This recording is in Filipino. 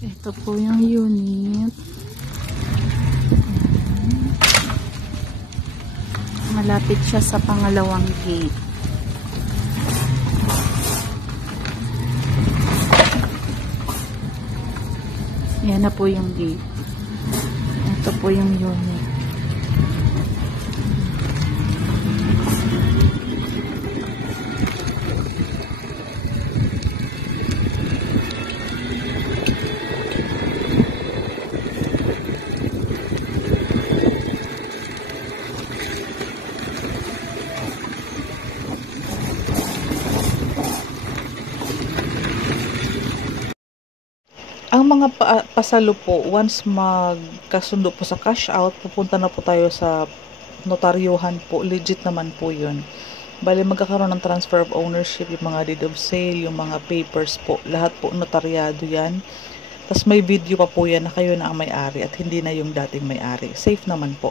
Ito po yung unit. Malapit siya sa pangalawang gate. Yan na po yung gate. Ito po yung unit. Ang mga pasalo po, once magkasundo po sa cash out, pupunta na po tayo sa notaryuhan po. Legit naman po yun. Bali, magkakaroon ng transfer of ownership, yung mga deed of sale, yung mga papers po. Lahat po notaryado yan. Tapos may video pa po yan na kayo na ang may-ari at hindi na yung dating may-ari. Safe naman po.